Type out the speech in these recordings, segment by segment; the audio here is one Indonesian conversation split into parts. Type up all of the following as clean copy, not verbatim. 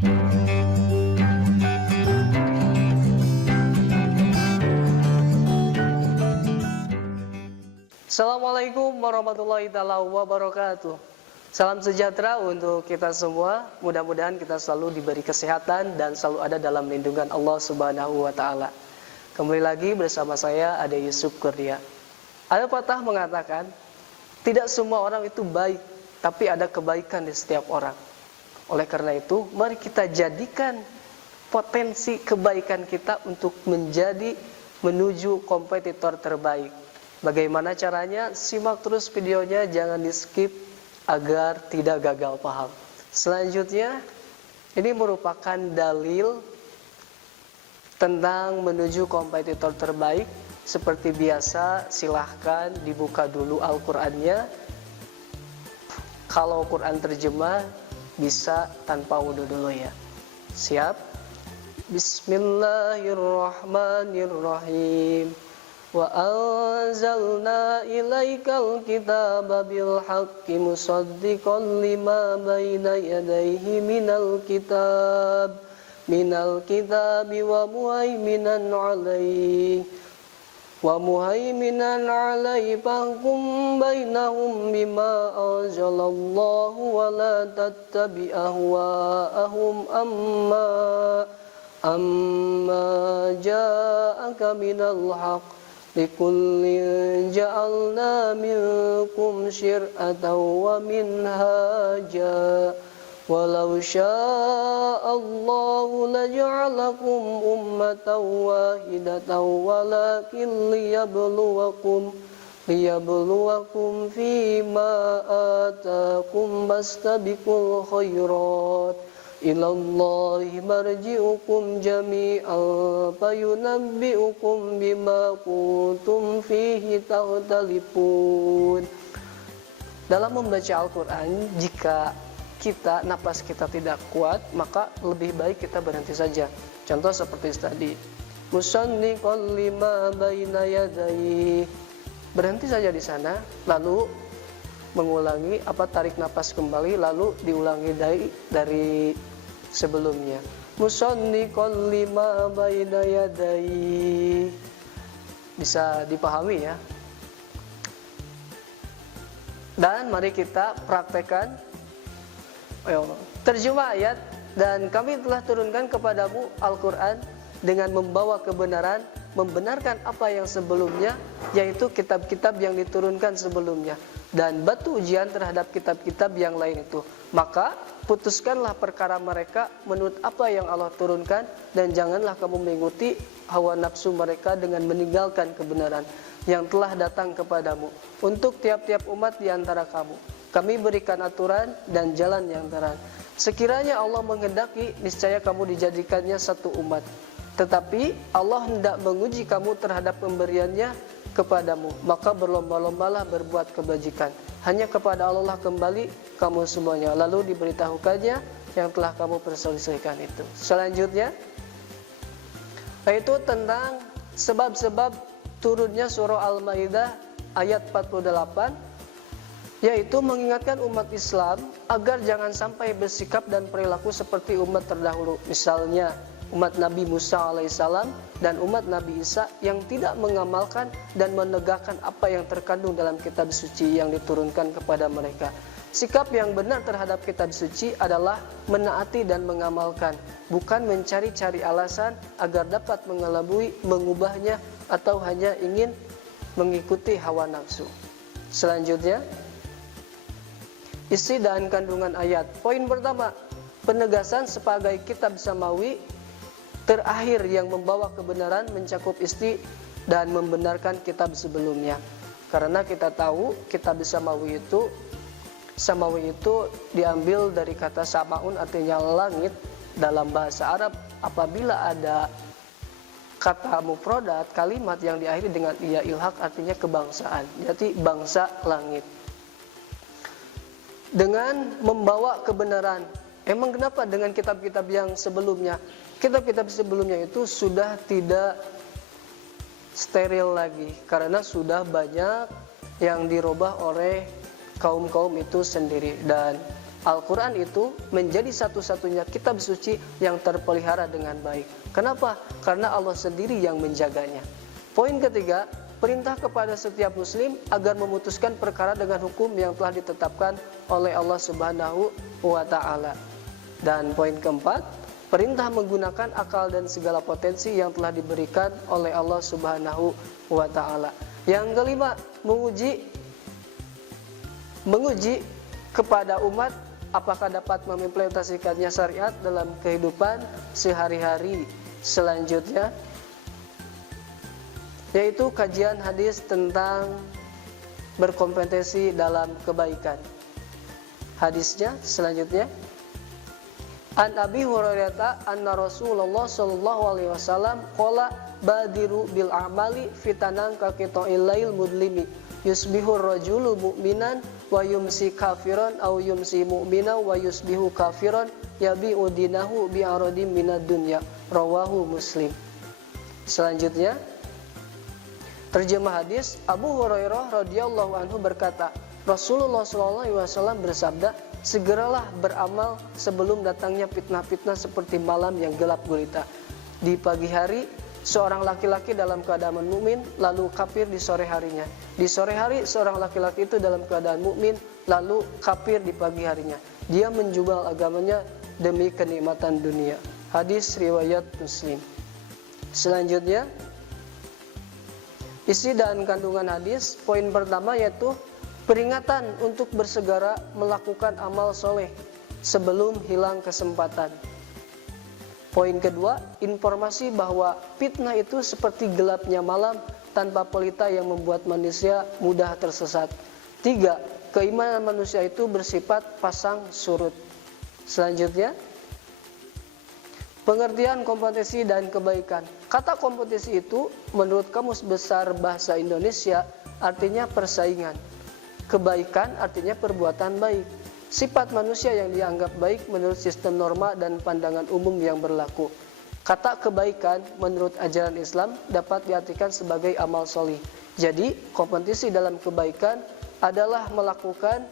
Assalamualaikum warahmatullahi wabarakatuh. Salam sejahtera untuk kita semua. Mudah-mudahan kita selalu diberi kesehatan dan selalu ada dalam lindungan Allah Subhanahu wa taala. Kembali lagi bersama saya Ade Yusuf Kurnia. Ada patah mengatakan, tidak semua orang itu baik, tapi ada kebaikan di setiap orang. Oleh karena itu, mari kita jadikan potensi kebaikan kita untuk menuju kompetitor terbaik. Bagaimana caranya? Simak terus videonya, jangan di skip agar tidak gagal paham. Selanjutnya, ini merupakan dalil tentang menuju kompetitor terbaik. Seperti biasa, silahkan dibuka dulu Al-Qur'annya. Kalau Quran terjemah, bisa tanpa wudu dulu ya. Siap? Bismillahirrahmanirrahim. Wa anzalna ilaikal kitaba bil haqqi musaddiqan lima baina yadayhi minal kitabi wa muhaiminan alaihi fahkum bainahum bima anzalallahu wa la tattabi ahwaahum amma ja'aka minal haqq likullin ja'alna minkum syir'atan wa minhaja walau sya'allahu laja'alakum ummatan wahidatan walakin liyabluwakum fima atakum fastabiqul khairat ilallahi marji'ukum jami'an fayunabbi'ukum bima kuntum fihi takhtalifun. Dalam membaca Al-Quran, jika napas kita tidak kuat, maka lebih baik kita berhenti saja. Contoh seperti tadi, musanniqan lima baina yadayhi. Berhenti saja di sana, lalu mengulangi tarik napas kembali, lalu diulangi dari sebelumnya. Musanniqan lima baina yadayhi. Bisa dipahami ya. Dan mari kita praktekkan terjemah ayat. Dan kami telah turunkan kepadamu Al-Quran dengan membawa kebenaran, membenarkan apa yang sebelumnya, yaitu kitab-kitab yang diturunkan sebelumnya, dan batu ujian terhadap kitab-kitab yang lain itu. Maka putuskanlah perkara mereka menurut apa yang Allah turunkan, dan janganlah kamu mengikuti hawa nafsu mereka dengan meninggalkan kebenaran yang telah datang kepadamu. Untuk tiap-tiap umat di antara kamu, kami berikan aturan dan jalan yang terang. Sekiranya Allah menghendaki, niscaya kamu dijadikannya satu umat. Tetapi Allah hendak menguji kamu terhadap pemberiannya kepadamu, maka berlomba-lombalah berbuat kebajikan. Hanya kepada Allah kembali kamu semuanya. Lalu diberitahukannya yang telah kamu perselisihkan itu. Selanjutnya, yaitu tentang sebab-sebab turunnya surah Al-Maidah ayat 48, yaitu mengingatkan umat Islam agar jangan sampai bersikap dan perilaku seperti umat terdahulu. Misalnya umat Nabi Musa alaihissalam dan umat Nabi Isa yang tidak mengamalkan dan menegakkan apa yang terkandung dalam kitab suci yang diturunkan kepada mereka. Sikap yang benar terhadap kitab suci adalah menaati dan mengamalkan, bukan mencari-cari alasan agar dapat mengelabui, mengubahnya, atau hanya ingin mengikuti hawa nafsu. Selanjutnya, isi dan kandungan ayat. Poin pertama, penegasan sebagai kitab samawi terakhir yang membawa kebenaran, mencakup isi dan membenarkan kitab sebelumnya. Karena kita tahu kitab samawi itu diambil dari kata samaun, artinya langit dalam bahasa Arab. Apabila ada kata mufradat, kalimat yang diakhiri dengan ya ilhaq, artinya kebangsaan. Jadi bangsa langit. Dengan membawa kebenaran. Emang kenapa dengan kitab-kitab yang sebelumnya? Kitab-kitab sebelumnya itu sudah tidak steril lagi, karena sudah banyak yang dirubah oleh kaum-kaum itu sendiri. Dan Al-Quran itu menjadi satu-satunya kitab suci yang terpelihara dengan baik. Kenapa? Karena Allah sendiri yang menjaganya. Poin ketiga, perintah kepada setiap muslim agar memutuskan perkara dengan hukum yang telah ditetapkan oleh Allah Subhanahu wa Ta'ala. Dan poin keempat, perintah menggunakan akal dan segala potensi yang telah diberikan oleh Allah Subhanahu wa Ta'ala. Yang kelima, menguji kepada umat apakah dapat mengimplementasikannya syariat dalam kehidupan sehari-hari. Selanjutnya yaitu kajian hadis tentang berkompetensi dalam kebaikan. Hadisnya selanjutnya, An Abi Hurairah anna Rasulullah sallallahu alaihi wasallam qala badiru bil a'mali fitanan ka qita'il lail mudlimi yusbihu rajulu mu'minan wa yumsi kafiran aw yumsi mu'mina wa yusbihu kafiran yabi'u dinahu bi aradim minad dunya, rawahu Muslim. Selanjutnya terjemah hadis, Abu Hurairah radhiyallahu anhu berkata, Rasulullah sallallahu alaihi wasallam bersabda, segeralah beramal sebelum datangnya fitnah-fitnah seperti malam yang gelap gulita. Di pagi hari seorang laki-laki dalam keadaan mukmin lalu kafir di sore harinya. Di sore hari seorang laki-laki itu dalam keadaan mukmin lalu kafir di pagi harinya. Dia menjual agamanya demi kenikmatan dunia. Hadis riwayat Muslim. Selanjutnya isi dan kandungan hadis. Poin pertama yaitu peringatan untuk bersegera melakukan amal soleh sebelum hilang kesempatan. Poin kedua, informasi bahwa fitnah itu seperti gelapnya malam tanpa pelita yang membuat manusia mudah tersesat. 3. Keimanan manusia itu bersifat pasang surut. Selanjutnya, pengertian kompetensi dan kebaikan. Kata kompetisi itu menurut Kamus Besar Bahasa Indonesia artinya persaingan. Kebaikan artinya perbuatan baik. Sifat manusia yang dianggap baik menurut sistem norma dan pandangan umum yang berlaku. Kata kebaikan menurut ajaran Islam dapat diartikan sebagai amal solih. Jadi kompetisi dalam kebaikan adalah melakukan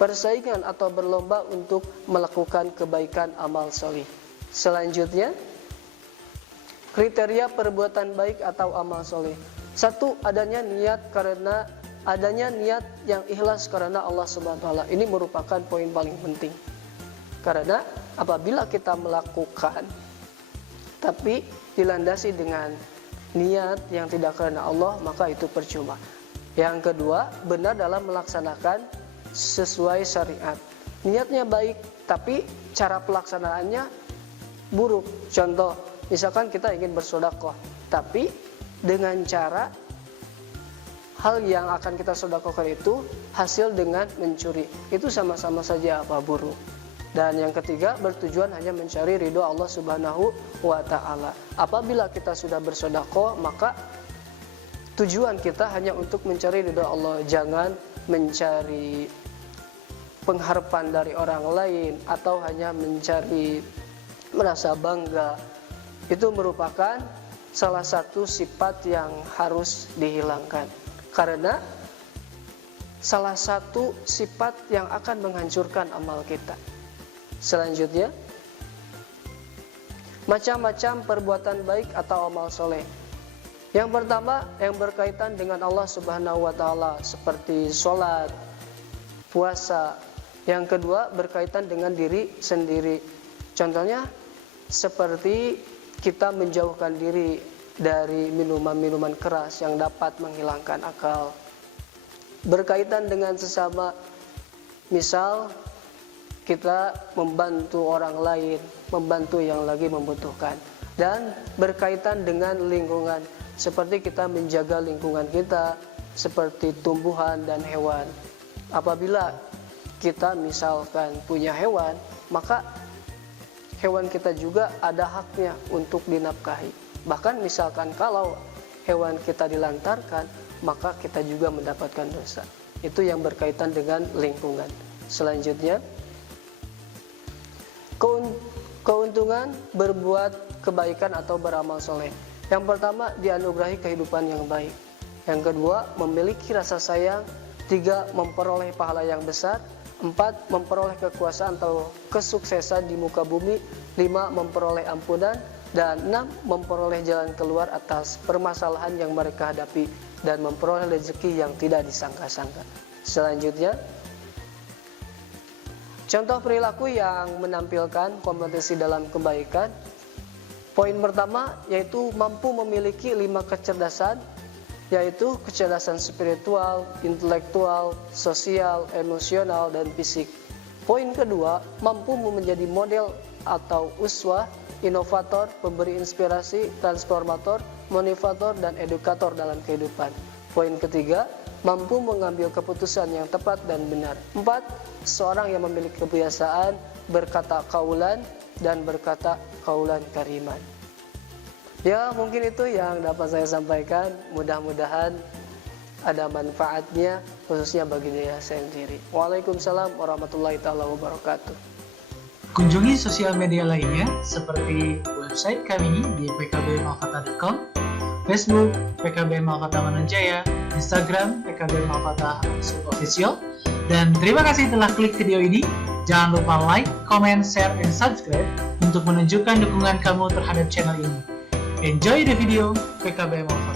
persaingan atau berlomba untuk melakukan kebaikan amal solih. Selanjutnya, kriteria perbuatan baik atau amal soleh. 1. Adanya niat yang ikhlas karena Allah Subhanahu wa Ta'ala. Ini merupakan poin paling penting. Karena apabila kita melakukan tapi dilandasi dengan niat yang tidak karena Allah, maka itu percuma. Yang kedua, benar dalam melaksanakan sesuai syariat. Niatnya baik tapi cara pelaksanaannya buruk. Contoh, misalkan kita ingin bersedekah, tapi dengan cara hal yang akan kita sedekahkan itu hasil dengan mencuri. Itu sama-sama saja buruk. Dan yang ketiga, bertujuan hanya mencari ridho Allah Subhanahu wa Ta'ala. Apabila kita sudah bersedekah, maka tujuan kita hanya untuk mencari ridho Allah, jangan mencari pengharapan dari orang lain atau hanya mencari merasa bangga. Itu merupakan salah satu sifat yang harus dihilangkan. Karena salah satu sifat yang akan menghancurkan amal kita. Selanjutnya, macam-macam perbuatan baik atau amal soleh. Yang pertama, yang berkaitan dengan Allah Subhanahu wa Ta'ala, seperti sholat, puasa. Yang kedua, berkaitan dengan diri sendiri. Contohnya, seperti kita menjauhkan diri dari minuman-minuman keras yang dapat menghilangkan akal. Berkaitan dengan sesama, misal kita membantu orang lain, membantu yang lagi membutuhkan. Dan berkaitan dengan lingkungan, seperti kita menjaga lingkungan kita, seperti tumbuhan dan hewan. Apabila kita misalkan punya hewan, maka hewan kita juga ada haknya untuk dinafkahi. Bahkan misalkan kalau hewan kita dilantarkan, maka kita juga mendapatkan dosa. Itu yang berkaitan dengan lingkungan. Selanjutnya, keuntungan berbuat kebaikan atau beramal soleh. Yang pertama, dianugerahi kehidupan yang baik. Yang kedua, memiliki rasa sayang. 3, memperoleh pahala yang besar. 4. Memperoleh kekuasaan atau kesuksesan di muka bumi. 5. Memperoleh ampunan. Dan 6. Memperoleh jalan keluar atas permasalahan yang mereka hadapi dan memperoleh rezeki yang tidak disangka-sangka. Selanjutnya, contoh perilaku yang menampilkan kompetensi dalam kebaikan. Poin pertama yaitu mampu memiliki 5 kecerdasan, yaitu kecerdasan spiritual, intelektual, sosial, emosional, dan fisik. Poin kedua, mampu menjadi model atau uswah, inovator, pemberi inspirasi, transformator, motivator, dan edukator dalam kehidupan. Poin ketiga, mampu mengambil keputusan yang tepat dan benar. 4. Seorang yang memiliki kebiasaan berkata kaulan dan berkata kaulan kariman. Ya, mungkin itu yang dapat saya sampaikan. Mudah-mudahan ada manfaatnya, khususnya bagi diri saya sendiri. Waalaikumsalam warahmatullahi wabarakatuh. Kunjungi sosial media lainnya seperti website kami di pkbmalkata.com, Facebook PKB Malkata Manunjaya, Instagram PKB Malkata _official. Dan terima kasih telah klik video ini. Jangan lupa like, comment, share, dan subscribe untuk menunjukkan dukungan kamu terhadap channel ini. Enjoy the video PKB Malkata.